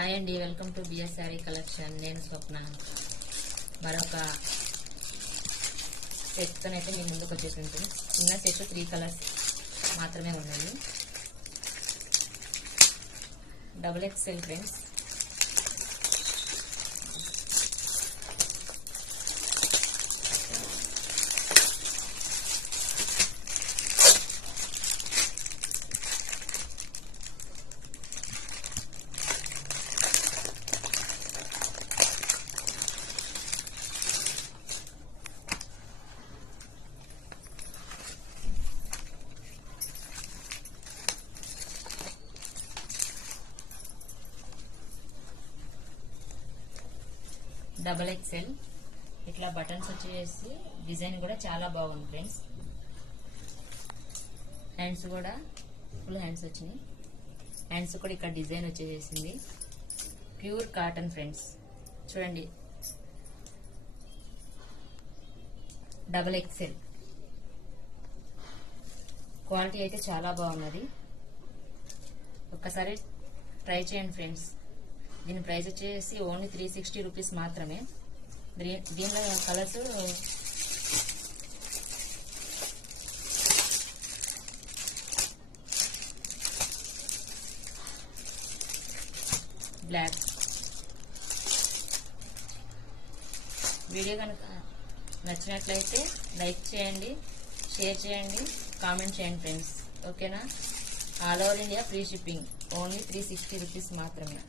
Hi అండి, welcome to BS sari collection. నేను స్వప్న. మరొక సెట్తోనైతే మీ ముందుకు వచ్చేసింది. చిన్న సెట్ 3 కలర్స్ మాత్రమే ఉన్నాయి. XXL friends. XXL ఇట్లా బటన్స్ వచ్చేసి డిజైన్ కూడా చాలా బాగుంది ఫ్రెండ్స్. హ్యాండ్స్ కూడా ఫుల్ హ్యాండ్స్ వచ్చినాయి. హ్యాండ్స్ కూడా ఇక్కడ డిజైన్ వచ్చేసింది. Pure cotton friends. చూడండి, XXL క్వాలిటీ అయితే చాలా బాగున్నది. ఒక్కసారి ట్రై చేయండి ఫ్రెండ్స్. దీని ప్రైస్ వచ్చేసి ఓన్లీ 360 రూపీస్ మాత్రమే. దీనిలో కలర్స్ బ్లాక్. వీడియో కనుక నచ్చినట్లయితే లైక్ చేయండి, షేర్ చేయండి, కామెంట్ చేయండి ఫ్రెండ్స్. ఓకేనా? All over India free shipping. Only 360 rupees మాత్రమే.